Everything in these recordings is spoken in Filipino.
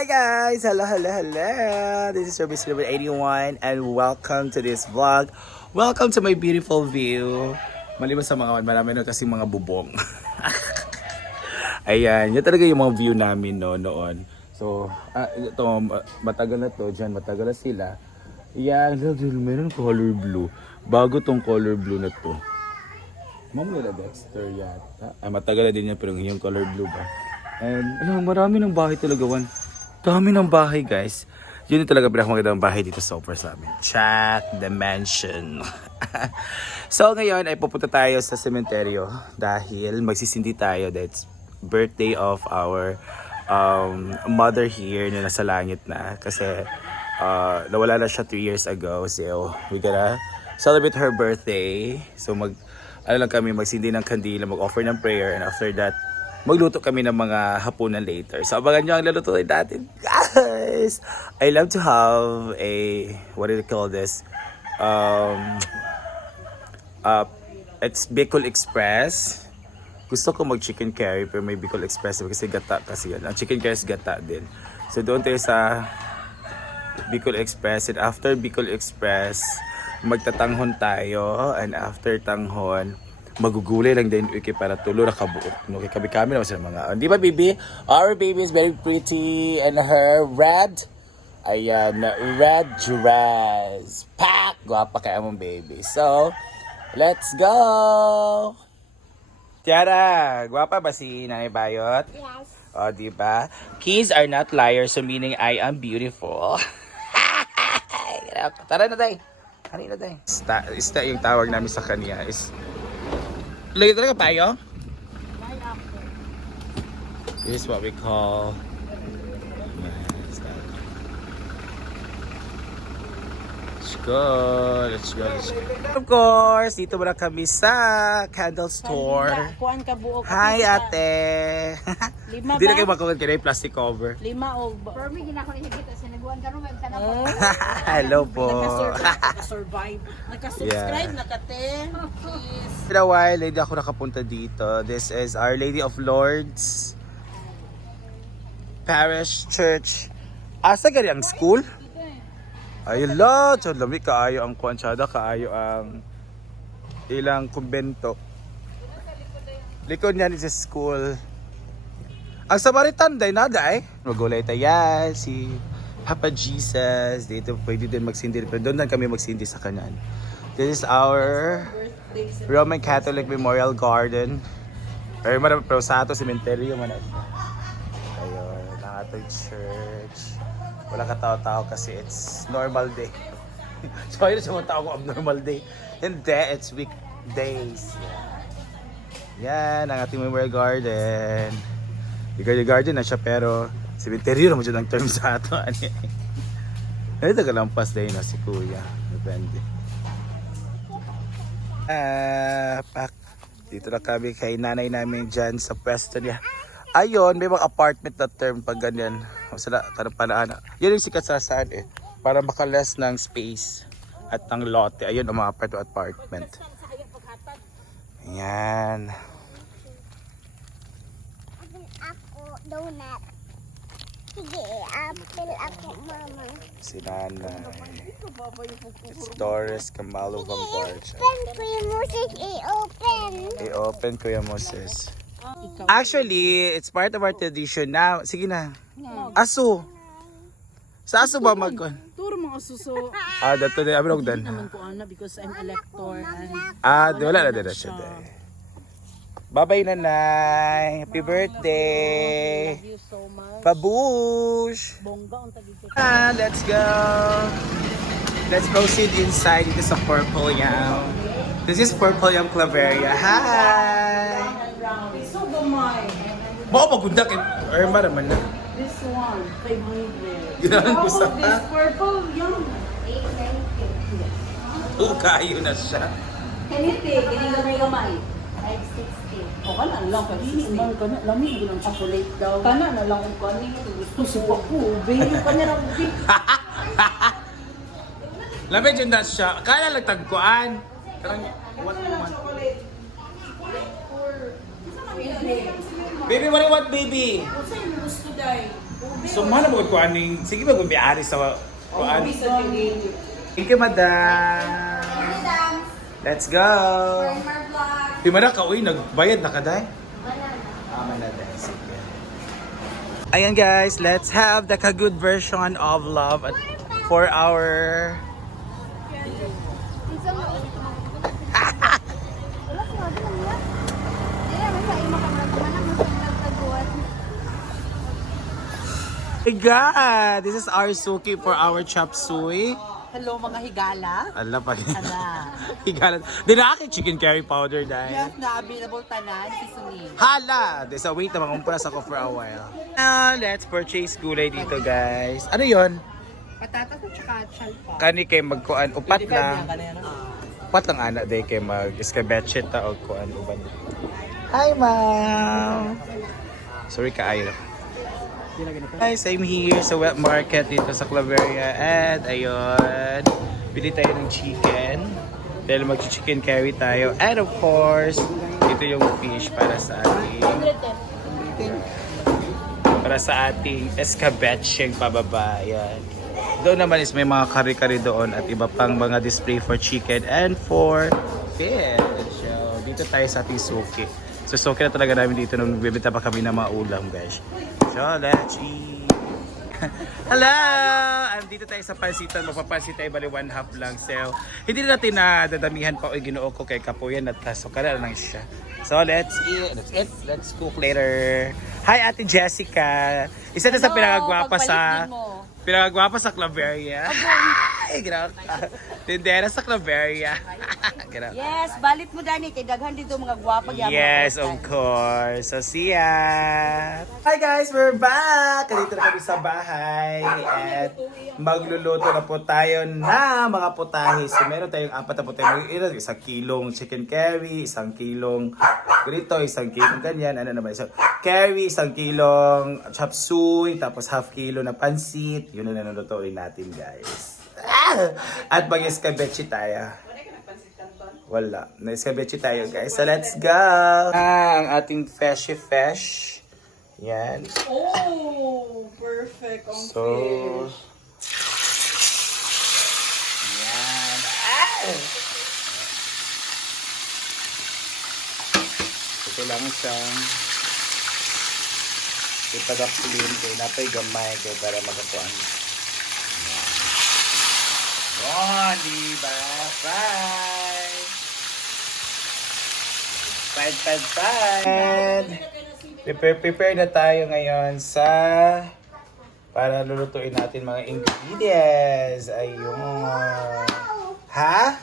Hi guys! Hello, hello, hello! This is Service Number 81 and welcome to this vlog. Welcome to my beautiful view. Maliban sa mga marami na kasi mga bubong. Ayan, yun talaga yung mga view namin noon. So, ito, matagal na to, dyan, matagal na sila. Ayan, meron color blue. Bago tong color blue na to. Ma'am nila Dexter yata. Ay, matagal na din yan, pero yung color blue ba? And, marami ng bahay talaga, Wan. Dami ng bahay, guys. Yun yung talaga pinakamagandang bahay dito sa Opera sa amin. Chat the mansion. So, ngayon ay pupunta tayo sa sementeryo dahil magsisindi tayo. That's birthday of our mother here na nasa langit na. Kasi nawala na siya 3 years ago. So, we gonna celebrate her birthday. So, magsindi ng kandila, mag-offer ng prayer, and after that, magluto kami ng mga hapunan later. So, abangan nyo ang lulutuin natin. Guys! I love to have a, what do you call this? It's Bicol Express. Gusto ko mag-chicken curry, pero may Bicol Express kasi gata kasi yan. Ang chicken curry is gata din. So, doon tayo sa Bicol Express. And after Bicol Express, magtatanghon tayo. And after tanghon, magugulay lang din para tulo na kabuok. No, kami naman sa mga. Di ba, baby? Our baby is very pretty and her red. Ayan, red dress. Pak! Guwapa kaya mong baby. So, let's go! Tiara, guwapa ba si Nanay Bayot? Yes. O, di ba? Kids are not liars, so meaning I am beautiful. Tara na tayo. Kanina tayo. Ista yung tawag namin sa kanya is lagi talaga tayo. This is what we call let's go. Of course, dito muna kami sa candle store. Hi ate. Lima Hindi na ba? kayo makuha kayo yung plastic cover. 5 o Pero may ginako niya kita sa nagbuwan ka rin, sana po. Hello po. naka-survive. Naka-subscribe, nakate. In a while, hindi ako nakapunta dito. This is Our Lady of Lourdes Parish Church. Asa gani ang school? Ayun lang, so lami kaayo ang kwansyada, kaayo ang ilang kumbento. Likod niyan is a school. Ang Samaritan, day nada eh. Magulay tayo, si Papa Jesus. Dito pwede din magsindi. Pero doon lang kami magsindi sa kanan. This is our Roman Catholic Memorial Garden. Pero sa ato, sementeryo man. Ayun, ang atong church. Wala katao-tao kasi it's normal day. So ayun sa mga tao ko abnormal day. Hindi, it's weekdays. Yan, ang ating Memorial Garden. Yung garden na siya pero cemetery naman siya ng term sa ato. Ay, tagalampas din na si Kuya. Depende. Dito na kami kay nanay namin dyan sa pwesto niya. Ayun, may mga apartment na term pag ganyan. Masala, tanong panaan. Yan yung sikat sa saan eh. Para makaless ng space at ng lote. Ayun ang mga apartment. Ayan. Ako, donut. Sige, apple ako, mama. Si nanay. It's Doris Camalo Vanguardia. Open, Kuya Moses, i-open. I-open Kuya Moses. Actually, it's part of our tradition now. Sige na. Aso. Sa aso ba mag-on? Turo mga suso. Dato na abirog dan. Naman ko ana because I'm elector and Wala na din na siya. Bye-bye, nanay. Happy birthday. love you so much. Babush. Bongga ang tagito. Let's go. Let's proceed inside. Dito sa Purple Yam. This is Purple Yam Claveria. Hi. So gamay. Baka magunda kay Irma naman na. This one, 500. Ginahan ko sa This purple, yum. kayo na siya. Kaniti, gamay. 560. O kana lang kasi man kana lami lang chocolate daw. Kana na lang ko ani gusto suwa ko. Baby pa niya ra big. Lamig yun na siya. Kaya lang tagkuan. Karang, what do you want? Baby, what do you want, baby? Usa yung gusto dai. So, mana mo ko aning, sige ba gumiari sa kuan? Thank you, madam. Let's go. Di man ka, uy, nagbayad na ka, day? Manada. Sige. Ayan guys, let's have the ka-good version of love for our... My God! This is our suki for our chop suey. Hello mga higala. Ala pa. Ana. Higalan. Di na akin chicken curry powder dahil. Yes, na available tanan si Suni. Hala! There's a wait na mangumpulas ako for a while. Now, let's purchase gulay dito guys. Ano yon? Patatas at saka chalpa. Kani kay magkuan upat lang. Upat lang anak day kay mag-escabeche ta o kuan uban. Hi ma'am! Sorry kaayo. Guys, I'm here sa wet market dito sa Claveria and ayun, bili tayo ng chicken dahil mag-chicken curry tayo and of course, ito yung fish para sa ating escabeche pababa. Ayan. Doon naman is may mga kari-kari doon at iba pang mga display for chicken and for fish. So, dito tayo sa ating suki. So, suki na talaga namin dito nung bibenta pa kami ng mga ulam, guys. So, let's eat. Hello! Dito tayo sa pansitan. Magpapansit tayo bali 1/2 lang. So, hindi na natin na dadamihan pa o ginoo ko kay Kapuyan at so kala lang siya. So, let's eat. Let's cook later. Hi, Ate Jessica. Isa na sa pinagagwapa sa Claveria. Ay, grabe. Tindera sa Claveria. Yes, balit mo dani kay daghan dito mga gwapa gyapon. Yes, of course. So, see ya! Hi guys, we're back! Dito na kami sa bahay at magluluto na po tayo na mga putahe. So, meron tayong 4 na putahe. Isang kilong chicken curry, 1 kilong ganito, 1 kilong ganyan. Ano naman? So, curry, 1 kilong chop suey, tapos 1/2 kilo na pansit. Yun na nanutuin natin guys. At mag-escabeche tayo. Wala. Na-escabeche tayo guys. So let's go! Ang ating fishy fish. Yan. Oh, perfect ang So, yan. So, kailangan siyang ipadaplin kay napay gamay kay para magapuan. Yan, diba? Bye! Prepare na tayo ngayon sa para lulutuin natin mga ingredients. Ayun. Ha?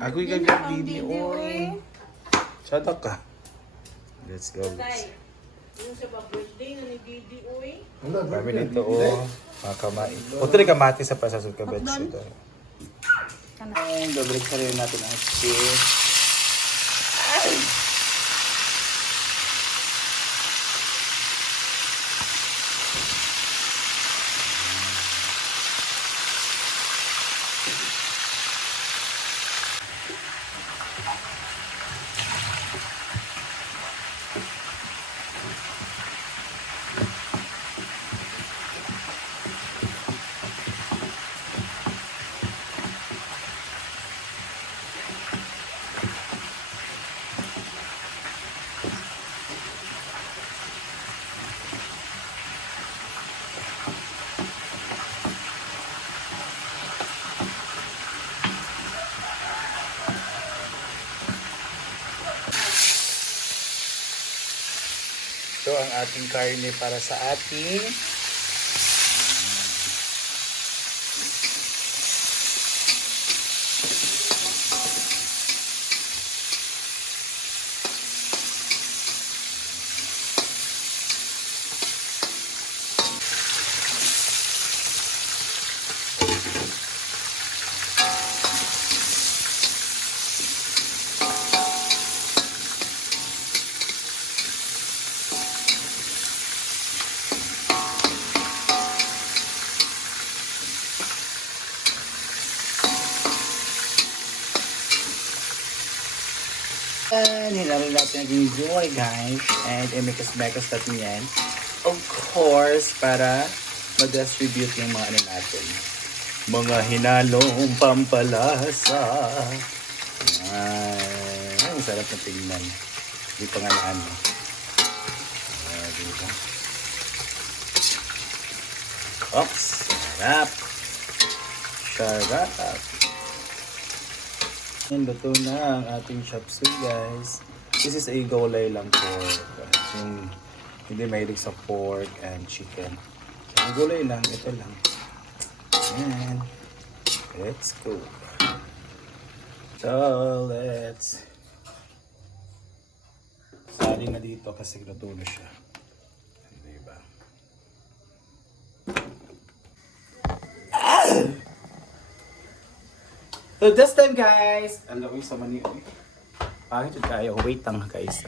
Agoy ka gabidi, oy. Shut up ka. Let's go. Yung sa birthday na ni Didi oy. Kami dito, oh. Mga kamay. O, tuloy kamati sa pasasod ka, Betsy. Dobalik sa rin natin ang fish. Ay! Ito ang ating karne para sa ating hinalo natin ang joy, guys. And imikas-mekas natin yan. Of course, para ma-distribute yung mga ano natin. Mga hinalong pampalasa. Ay, ang sarap na tingnan. Hindi pa nga na ano. Diba? Oops, sarap. Sarap. Yan, luto na ang ating chop suey, guys. This is a gulay lang pork. Yung hindi mahilig sa pork and chicken. So, ang gulay lang, ito lang. And let's go. So, let's sali na dito kasi luto na siya. Diba? So this time, guys, alam mo sa mani. Bakit ito tayo? Wait lang, guys.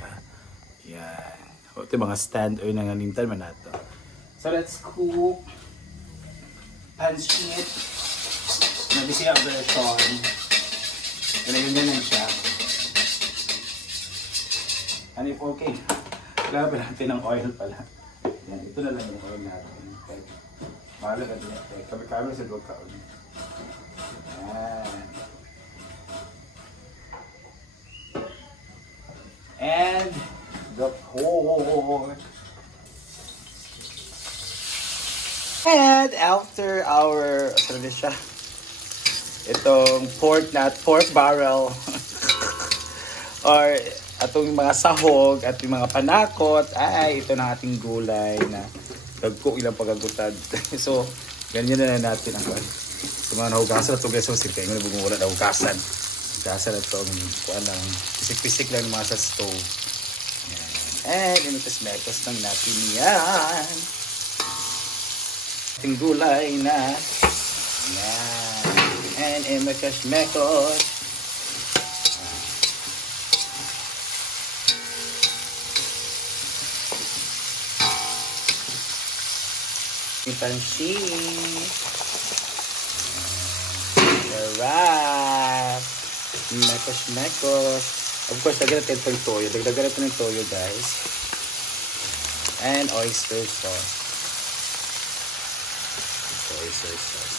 Yan. O, ito mga stand oil na ngalintan man nato. So let's cook pancit. Nabisi ang version. Ganyan siya. And if okay, kailangan pa natin ng oil pala. Yan, ito na lang yung oil natin. Okay. Mahalaga din natin. Kami sa luwag kaon. Yan. And the pork. And after our, ano na siya? Itong pork barrel. Or atong mga sahog at yung mga panakot, ay ito na ating gulay na dagko ilang pagagutad. So, ganyan na natin ang so, mga nahugasan na ito guys. So, sirkay nga na wala na hugasan. Hugasan na ito ang kuha ng pisik-pisik lang mga sa stove. Yan. And imitas-metas lang natin yan. Ating gulay na yan. And imitas-metas. Pansit. Sarap. Mekos. Of course, dagdagan natin ito yung toyo. Dagdagan natin ng toyo, guys. And oyster sauce. Oyster sauce.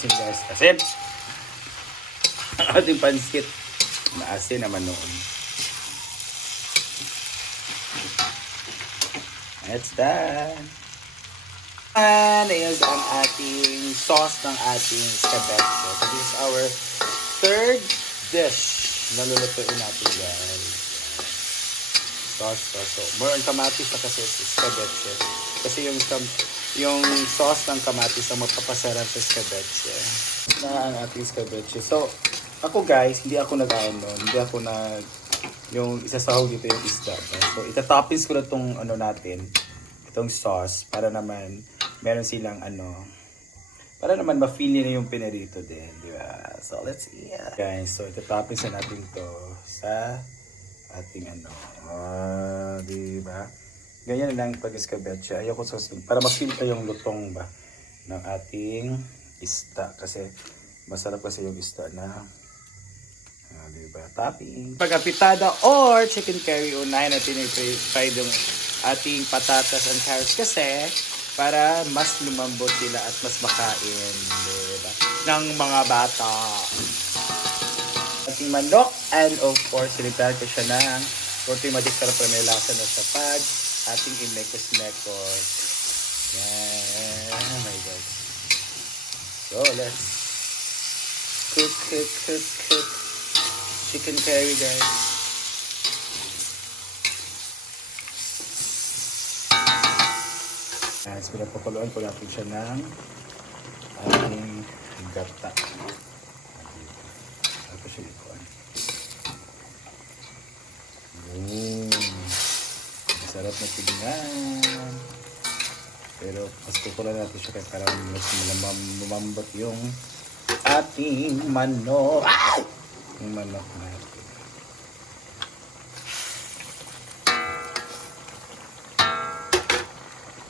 Asin, guys. Asin. Ang ating pansit. Maasin naman noon. It's done. And is ang ating sauce ng ating ceviche. So this is our third dish na lulutuin natin, guys. Sauce. So, more on kamatis na kasi is ceviche. Kasi yung sauce ng kamatis ang magpapasarap sa ceviche. Na ang ating ceviche. So, ako guys, hindi ako yung isasahog dito yung isda. So, itatoppings ko na itong itong sauce para naman meron silang para naman ma-feel nila yung pinarito din, di ba? So, let's eat. Guys, so itatoppings na natin to sa ating di ba? Ganyan lang pag-escabeche. Ayoko para ma-feel pa yung lutong ba ng ating isda kasi masarap kasi yung isda na diba? Topping. Pagkapitada or chicken curry, unahin natin i-fry yung ating patatas and carrots kasi para mas lumambot sila at mas makain, diba? Ng mga bata. Ating manok and of course, sinipad ko siya ng konting magic sarap na may lasa na sapag. Ating imekos-mekos. Yan. Oh my God. So, let's cook. Chicken curry, guys. So, pinapakuluan ko natin siya ng ating gata. Ito siya ikuan. Masarap na tignan. Pero, mas kukulan natin siya kaya parang mas lumambot yung ating manok. Ay! Yung manok natin.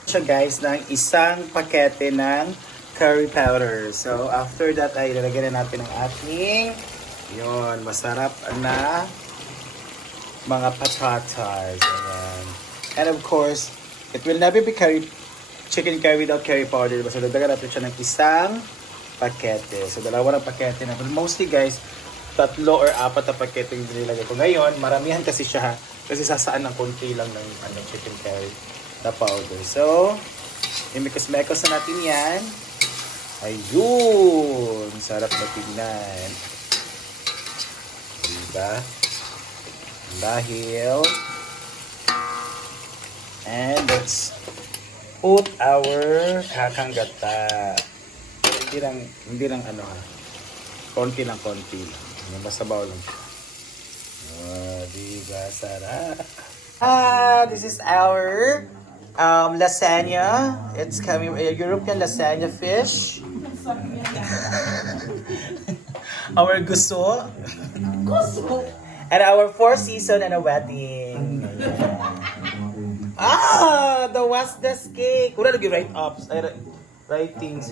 Siya guys ng isang pakete ng curry powder. So, after that ay lalagyan na natin ang ating masarap na mga patatas. Ayan. And of course, it will never be chicken curry without curry powder. So, dadagan natin siya ng isang pakete. So, dalawa ng pakete na. But mostly guys, 3 or 4 na pakete yung nilagay ko. Ngayon, maramihan kasi siya. Kasi sasaan ng konti lang ng chicken curry na powder. So, imikos-mekos na natin yan. Ayun! Sarap na tignan. Diba? Dahil and let's put our kakanggata. Hindi lang ano ha. Konti lang. Masabaw lang. Diba? Sarap. This is our lasagna. It's coming European lasagna fish. Our gusto. And our 4 season and a wedding. The Wasdas cake. Wala lagi write-ups. Writings.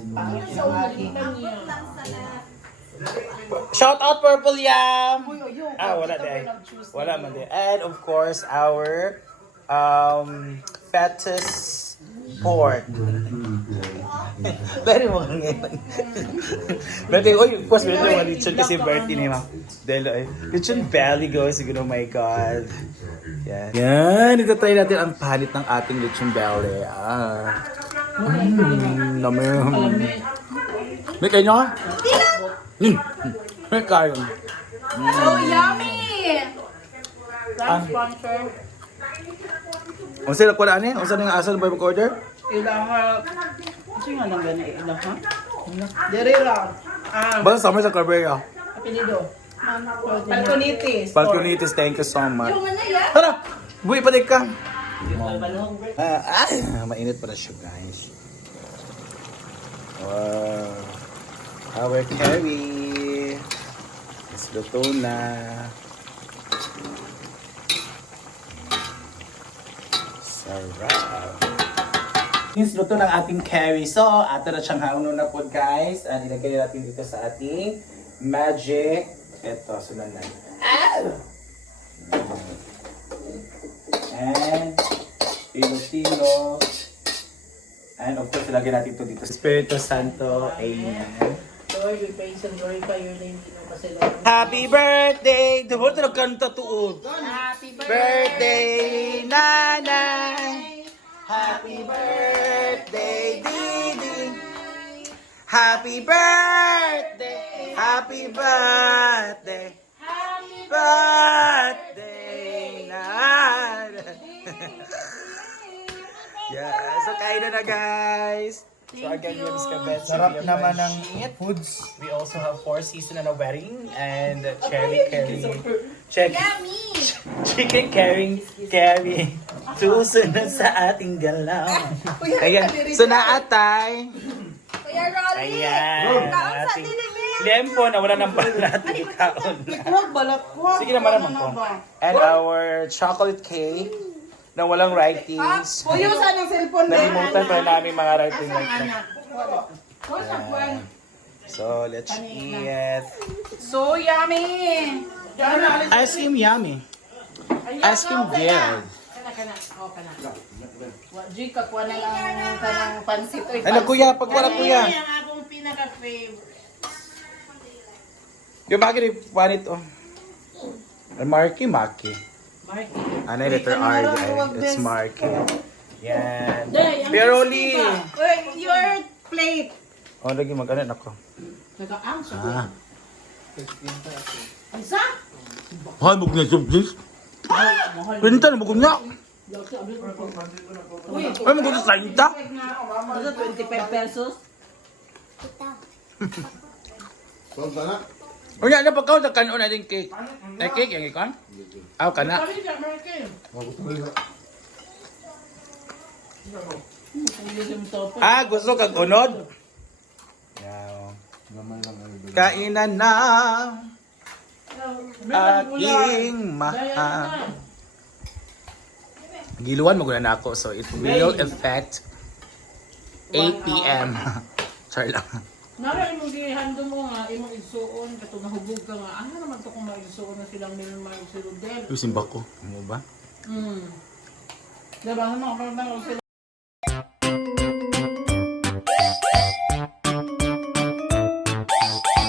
Shout out Purple Yam! Wala din. Wala man din. And of course, our fetus pork. Very mo ngayon. Dati, post mo yung lechon kasi birthday ni Ma. Dahil, lechon belly goes. Oh my God. Yan. Ito try natin ang panit ng ating lechon belly. May kayo nyo ka? May kayo. So yummy! Sponsor. Ang sila ko na ano eh? Ang sila nga asal ba yung order? Ilaha. Kasi nga nang gani ilaha. Dere lang. Basta sama sa Carberia. Apelido. Balconitis. Balconitis, thank you so much. Yung ano yan? Tara! Buwi pa din ka! Mainit pa na siya guys. Wow. Our curry. Is luto na. Sarap. Is luto ng ating curry. So, ato na siyang hauno na po guys. At ilagay natin dito sa ating magic. Ito, sunod na. And tilo-tilo. And of course, ilagay natin ito dito. Espiritu Santo. Amen. Lord, we praise and glorify your name. Happy birthday! Diba ito nagkanta tuod? Happy Birthday, Nanay! Happy birthday, Didi! Happy birthday! Happy birthday! Happy birthday, Nanay! Yeah, so kain na guys! So again, yun is kabet. Sarap naman ng foods. We also have 4 season and a wedding and cherry curry. Chicken curry. Susunod sa ating galaw. Ayan. So naatay. Kuya Rolly! Ayan. Ating lempo na wala ng balat. Ikaon na. Sige naman naman ko. And our chocolate cake na walang writings. Kuya, saan ang cellphone mo? Nalimutan pa namin mga writing like that. So, let's eat. So yummy! Ice cream yummy. Ice cream good. Kana. Jika kuha na lang kanang pansit. Ano kuya, pagwala kuya. Ang akong pinaka-favorite. Yung bakit ipanit oh. Marky. Ano yung letter R? It's Marky. Yan. Pero Lee. Your plate. Oh, lagi mag-anan ako. Nag-aang siya. Isa? Mahal mo kanya subjects? Pinta na mo kanya. Ay, mo kanya 30? Ano, 25 pesos? O yan, na pagkaw na kanon natin cake. Ay, cake yung ikon? Aw, kana. Gusto kag unod? Kainan na aking mahal. Giluan mo na ako, so it will affect 8 p.m. Char lang. Nara imong gihando mo nga imong igsuon katong nahubog ka nga ano naman to kung maigsuon na silang nilmay si Rodel. Yung simba ko. Ano ba? Diba, mga kapatang sila